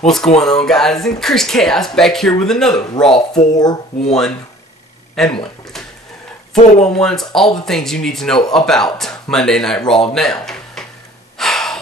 What's going on, guys? And Chris Chaos back here with another Raw 4-1-1. 4-1-1 is all the things you need to know about Monday Night Raw. Now,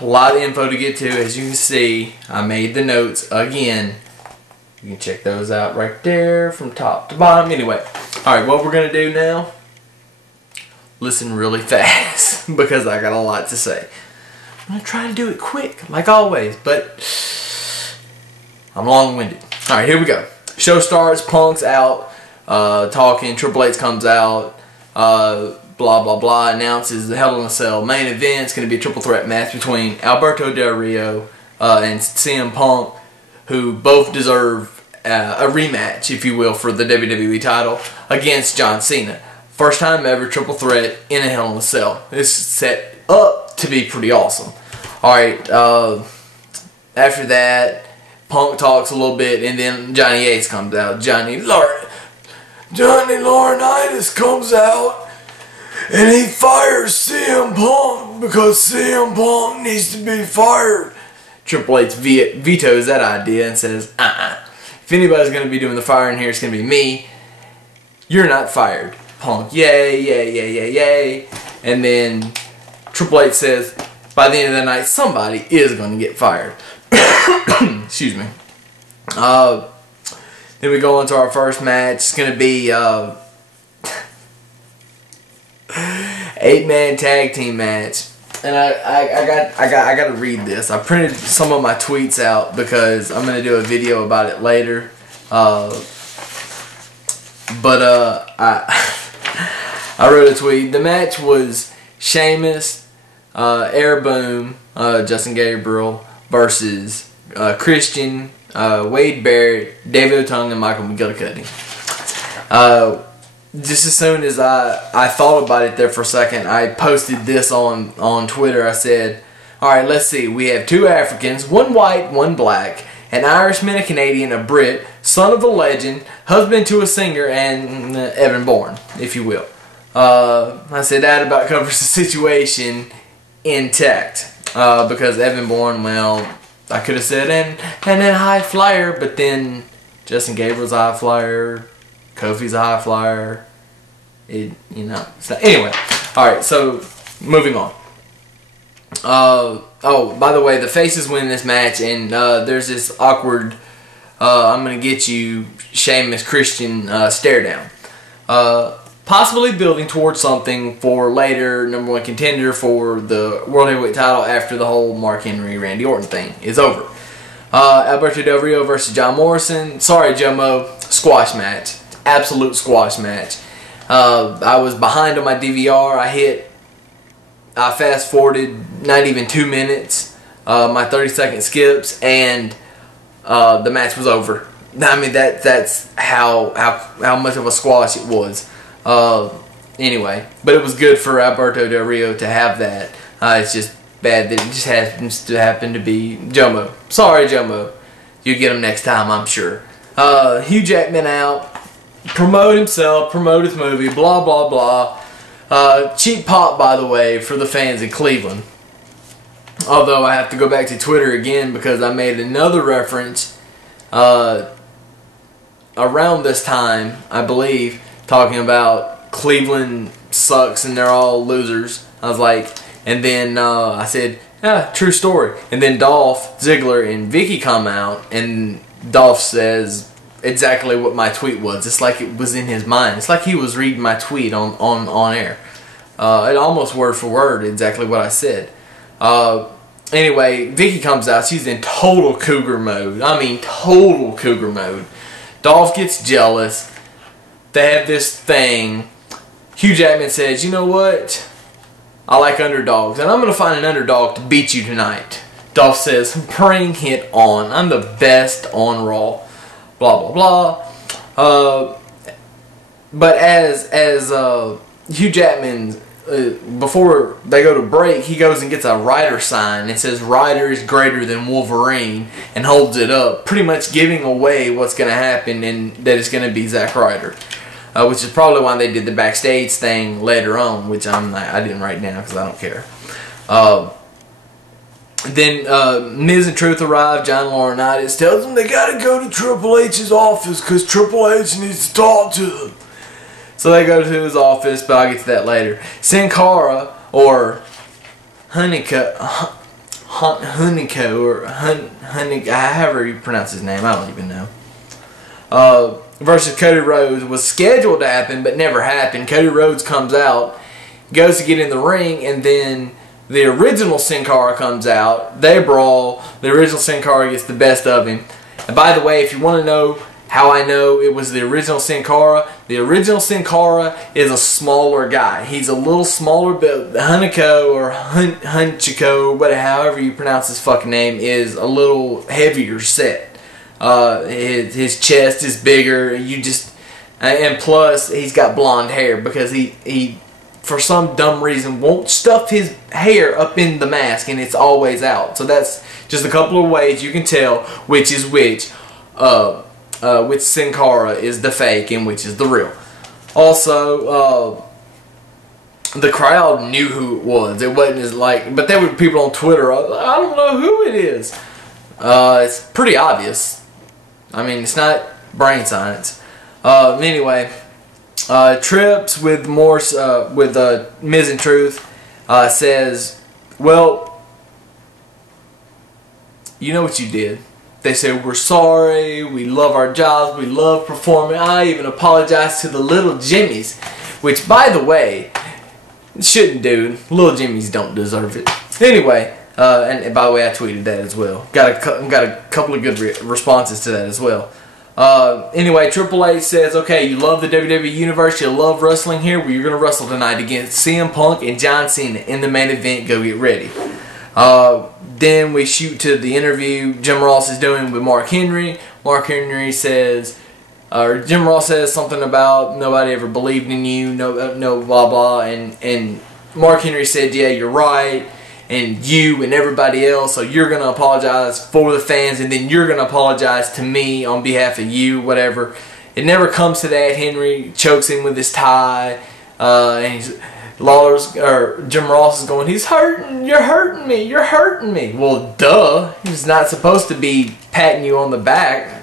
a lot of info to get to. As you can see, I made the notes again. You can check those out right there from top to bottom. Anyway, alright, what we're going to do now, listen really fast because I got a lot to say. I'm going to try to do it quick, like always, but I'm long-winded. Alright, here we go. Show starts, Punk's out, talking, Triple H comes out, blah, blah, blah, announces the Hell in a Cell main event. It's going to be a triple threat match between Alberto Del Rio and CM Punk, who both deserve a rematch, if you will, for the WWE title against John Cena. First time ever triple threat in a Hell in a Cell. This is set up to be pretty awesome. Alright, after that, Punk talks a little bit, and then Johnny Ace comes out. Johnny Laurinaitis comes out, and he fires CM Punk because CM Punk needs to be fired. Triple H vetoes that idea and says, if anybody's going to be doing the firing here, it's going to be me. You're not fired. Punk, yay, yay, yay, yay, yay. And then Triple H says, by the end of the night, somebody is going to get fired. Excuse me. Then we go into our first match. It's going to be 8-man tag team match. And I got to read this. I printed some of my tweets out because I'm going to do a video about it later. I wrote a tweet. The match was Sheamus, Air Boom, Justin Gabriel versus Christian, Wade Barrett, David Otunga, and Michael McGillicuddy. Just as soon as I thought about it there for a second, I posted this on Twitter. I said, alright, let's see. We have 2 Africans, 1 white, 1 black, an Irishman, a Canadian, a Brit, son of a legend, husband to a singer, and Evan Bourne, if you will. I said that about covers the situation intact. Because Evan Bourne, well, I could have said, and then high flyer, but then Justin Gabriel's a high flyer, Kofi's a high flyer, So anyway, alright, so moving on. Oh, by the way, the faces win this match, and there's this awkward, I'm going to get you, Sheamus Christian stare down. Possibly building towards something for later #1 contender for the World Heavyweight title after the whole Mark Henry, Randy Orton thing is over. Alberto Del Rio versus John Morrison. Sorry, Jomo. Squash match. Absolute squash match. I was behind on my DVR. I fast forwarded not even 2 minutes. My 30-second skips, and the match was over. I mean, that's how much of a squash it was. Anyway, but it was good for Alberto Del Rio to have that. It's just bad that it just happens to happen to be Jomo. Sorry, Jomo. You'll get him next time, I'm sure. Hugh Jackman out. Promote himself, promote his movie, blah, blah, blah. Cheap pop, by the way, for the fans in Cleveland. Although I have to go back to Twitter again because I made another reference around this time, I believe, talking about Cleveland sucks and they're all losers. I was like, and then I said, yeah, true story. And then Dolph Ziggler and Vicky come out, and Dolph says exactly what my tweet was. It's like it was in his mind. It's like he was reading my tweet on air. It almost word for word exactly what I said. Anyway, Vicky comes out. She's in total cougar mode. I mean, total cougar mode. Dolph gets jealous. They have this thing. Hugh Jackman says, you know what? I like underdogs, and I'm going to find an underdog to beat you tonight. Dolph says, bring it on. I'm the best on Raw. Blah, blah, blah. But as Hugh Jackman, before they go to break, he goes and gets a Ryder sign. It says Ryder is greater than Wolverine, and holds it up, pretty much giving away what's going to happen, and that it's going to be Zack Ryder. Which is probably why they did the backstage thing later on, which I didn't write down because I don't care. Then Miz and Truth arrive. John Laurinaitis tells them they gotta go to Triple H's office because Triple H needs to talk to them. So they go to his office, but I'll get to that later. Sin Cara, or Hunico, or however you pronounce his name, I don't even know. Versus Cody Rhodes was scheduled to happen, but never happened. Cody Rhodes comes out, goes to get in the ring, and then the original Sin Cara comes out. They brawl. The original Sin Cara gets the best of him. And by the way, if you want to know how I know it was the original Sin Cara, the original Sin Cara is a smaller guy. He's a little smaller, but Hunico or Hunchiko, however you pronounce his fucking name, is a little heavier set. His chest is bigger. And plus he's got blonde hair because he for some dumb reason won't stuff his hair up in the mask, and it's always out. So that's just a couple of ways you can tell which is which. Which Sin Cara is the fake and which is the real. Also, the crowd knew who it was. It wasn't as but there were people on Twitter, I don't know who it is. It's pretty obvious. I mean, it's not brain science. Anyway, Trips with Miz and Truth says, well, you know what you did. They said, we're sorry, we love our jobs, we love performing. I even apologize to the Little Jimmies, which, by the way, shouldn't do. Little Jimmies don't deserve it. Anyway, and by the way, I tweeted that as well. Got a couple of good responses to that as well. Anyway, Triple H says, okay, you love the WWE Universe, you love wrestling here, well, you're going to wrestle tonight against CM Punk and John Cena in the main event. Go get ready. Then we shoot to the interview Jim Ross is doing with Mark Henry. Mark Henry says, or Jim Ross says something about nobody ever believed in you, no blah blah, and Mark Henry said, yeah, you're right, and you and everybody else, so you're going to apologize for the fans, and then you're going to apologize to me on behalf of you, whatever. It never comes to that. Henry chokes him with his tie, and Jim Ross is going, he's hurting, you're hurting me, you're hurting me. Well, duh, he's not supposed to be patting you on the back,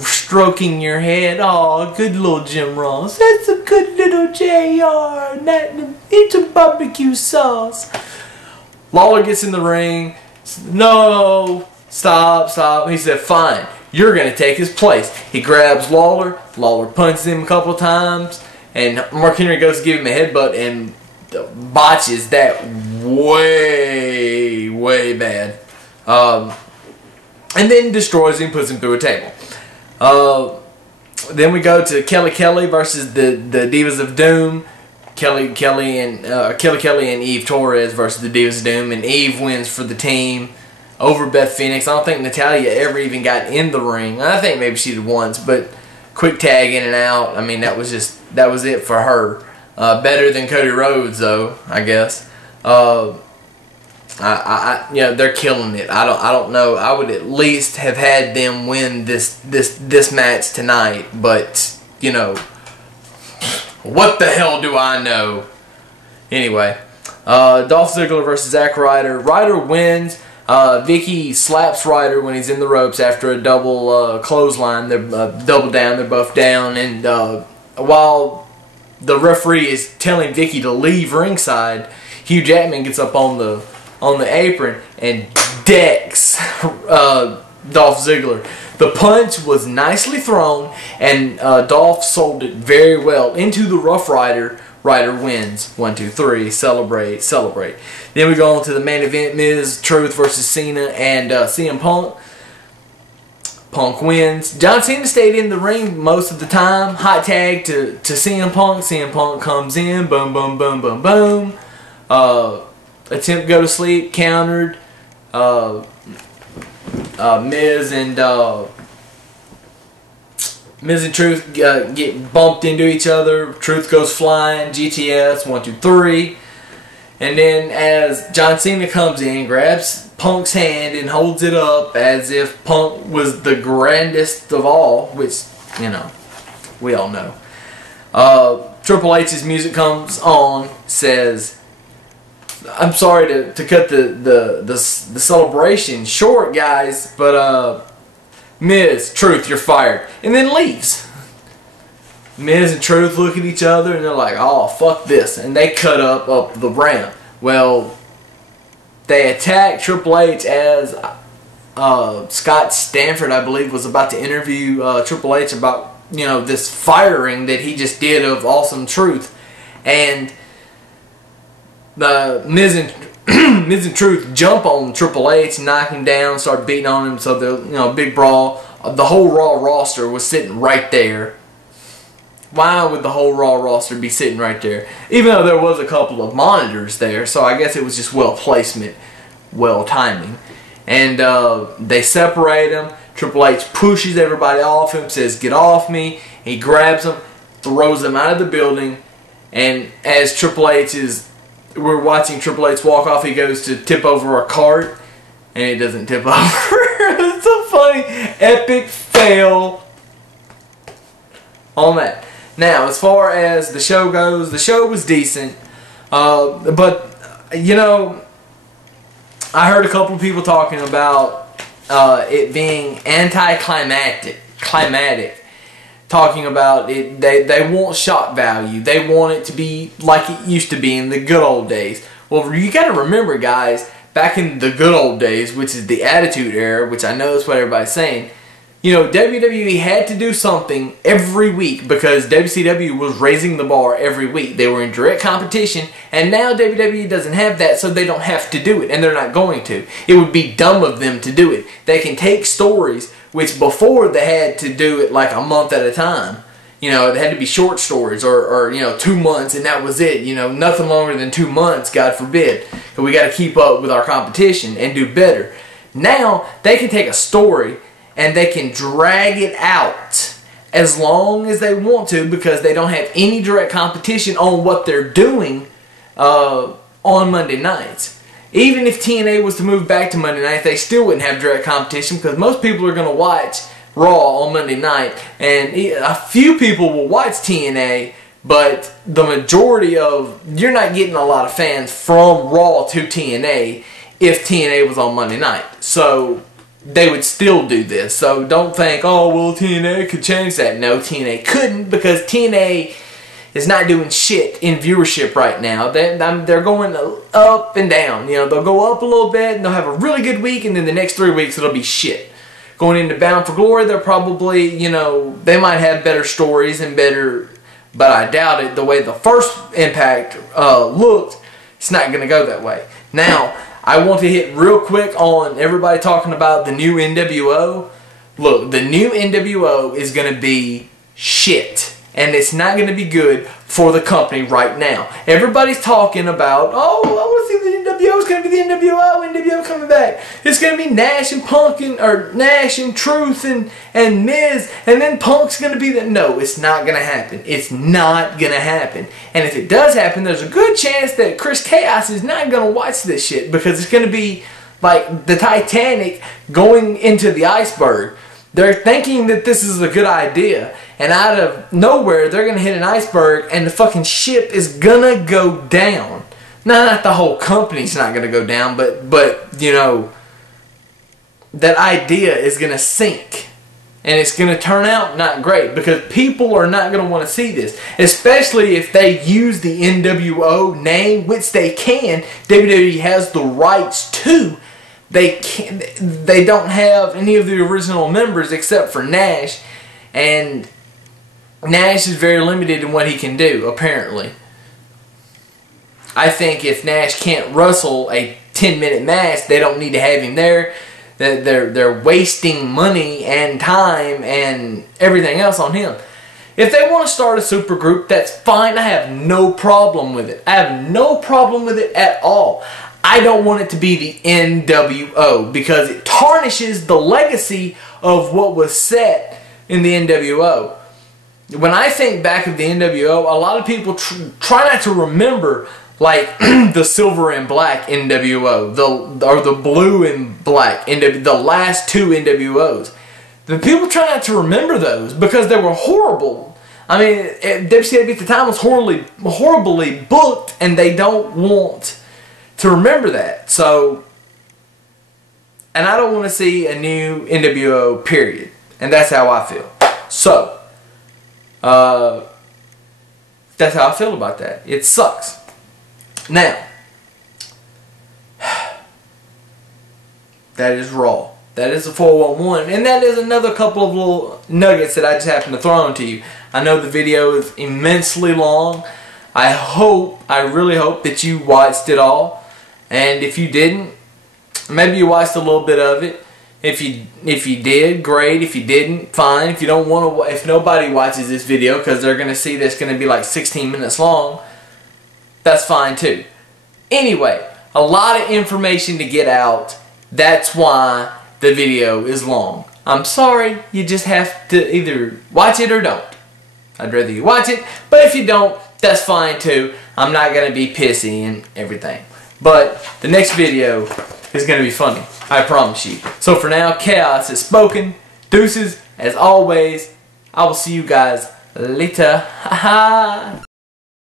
stroking your head. Oh, good little Jim Ross, that's a good little JR, eat some barbecue sauce. Lawler gets in the ring, no, stop. He said, fine, you're going to take his place. He grabs Lawler punches him a couple of times, and Mark Henry goes to give him a headbutt and botches that way bad. And then destroys him, puts him through a table. Then we go to Kelly versus the Divas of Doom. Kelly and Eve Torres versus the Divas of Doom, and Eve wins for the team over Beth Phoenix. I don't think Natalya ever even got in the ring. I think maybe she did once, but quick tag in and out. I mean, that was it for her. Better than Cody Rhodes, though, I guess. They're killing it. I don't know. I would at least have had them win this match tonight, but you know, what the hell do I know? Anyway, Dolph Ziggler versus Zack Ryder. Ryder wins. Vicky slaps Ryder when he's in the ropes after a double clothesline. They're double down. They're both down, and while the referee is telling Vicky to leave ringside, Hugh Jackman gets up on the apron and decks Dolph Ziggler. The punch was nicely thrown, and Dolph sold it very well into the Rough Rider. Ryder wins. 1, 2, 3. Celebrate. Then we go on to the main event: Miz, Truth versus Cena and CM Punk. Punk wins. John Cena stayed in the ring most of the time. Hot tag to CM Punk. CM Punk comes in. Boom, boom, boom, boom, boom. Attempt to go to sleep. Countered. Miz and Truth get bumped into each other. Truth goes flying. GTS. 1, 2, 3. And then as John Cena comes in, grabs Punk's hand and holds it up as if Punk was the grandest of all, which, you know, we all know. Triple H's music comes on, says, I'm sorry to cut the celebration short, guys, but Miz, Truth, you're fired, and then leaves. Miz and Truth look at each other and they're like, oh, fuck this, and they cut up the ramp. Well, they attack Triple H as Scott Stanford, I believe, was about to interview Triple H about, you know, this firing that he just did of Awesome Truth, and the Miz and Truth jump on Triple H, knock him down, start beating on him. So the, you know, big brawl. The whole Raw roster was sitting right there. Why would the whole Raw roster be sitting right there? Even though there was a couple of monitors there, so I guess it was just well placement, well timing. And they separate them. Triple H pushes everybody off him, says, "Get off me." He grabs them, throws them out of the building, and as we're watching Triple H walk off, he goes to tip over a cart, and it doesn't tip over. It's so funny. Epic fail on that. Now, as far as the show goes, the show was decent. But, you know, I heard a couple of people talking about it being anticlimactic. Talking about it, they want shock value. They want it to be like it used to be in the good old days. Well, you got to remember, guys, back in the good old days, which is the Attitude Era, which I know is what everybody's saying, you know, WWE had to do something every week because WCW was raising the bar every week. They were in direct competition, and now WWE doesn't have that, so they don't have to do it, and they're not going to. It would be dumb of them to do it. They can take stories which before they had to do it like a month at a time. You know, it had to be short stories or you know, 2 months and that was it. You know, nothing longer than 2 months, God forbid. Because we got to keep up with our competition and do better. Now, they can take a story and they can drag it out as long as they want to because they don't have any direct competition on what they're doing on Monday nights. Even if TNA was to move back to Monday night, they still wouldn't have direct competition because most people are going to watch Raw on Monday night, and a few people will watch TNA, but the majority of, you're not getting a lot of fans from Raw to TNA if TNA was on Monday night. So they would still do this. So don't think, oh, well, TNA could change that. No, TNA couldn't because TNA is not doing shit in viewership right now. They're going up and down. You know, they'll go up a little bit and they'll have a really good week, and then the next 3 weeks it'll be shit. Going into Bound for Glory, they're probably, you know, they might have better stories and better, but I doubt it. The way the first Impact looked, it's not going to go that way. Now, I want to hit real quick on everybody talking about the new NWO. Look, the new NWO is going to be shit. And it's not going to be good for the company right now. Everybody's talking about, oh, I want to see the NWO. It's going to be the NWO coming back. It's going to be Nash and Punk or Nash and Truth and Miz, and then Punk's going to be the. No, it's not going to happen. It's not going to happen. And if it does happen, there's a good chance that Chris Chaos is not going to watch this shit because it's going to be like the Titanic going into the iceberg. They're thinking that this is a good idea, and out of nowhere, they're going to hit an iceberg, and the fucking ship is going to go down. Not the whole company's not going to go down, but you know, that idea is going to sink. And it's going to turn out not great, because people are not going to want to see this. Especially if they use the NWO name, which they can. WWE has the rights to. They don't have any of the original members except for Nash, and Nash is very limited in what he can do, apparently. I think if Nash can't wrestle a 10-minute match, they don't need to have him there. They're wasting money and time and everything else on him. If they want to start a super group, that's fine. I have no problem with it. I have no problem with it at all. I don't want it to be the NWO because it tarnishes the legacy of what was set in the NWO. When I think back of the NWO, a lot of people try not to remember like the silver and black NWO, or the blue and black NWO, the last two NWOs. The people try not to remember those because they were horrible. I mean, WCW at the time was horribly booked, and they don't want to remember that. So, and I don't want to see a new NWO, period. And that's how I feel. So, that's how I feel about that. It sucks. Now, that is Raw. That is the 411. And that is another couple of little nuggets that I just happened to throw onto you. I know the video is immensely long. I really hope that you watched it all. And if you didn't, maybe you watched a little bit of it. If you did, great. If you didn't, fine. If you don't want to, if nobody watches this video because they're gonna see this gonna be like 16 minutes long, that's fine too. Anyway, a lot of information to get out. That's why the video is long. I'm sorry, you just have to either watch it or don't. I'd rather you watch it, but if you don't, that's fine too. I'm not gonna be pissy and everything. But the next video is gonna be funny. I promise you. So for now, Chaos is spoken. Deuces, as always. I will see you guys later. Ha ha.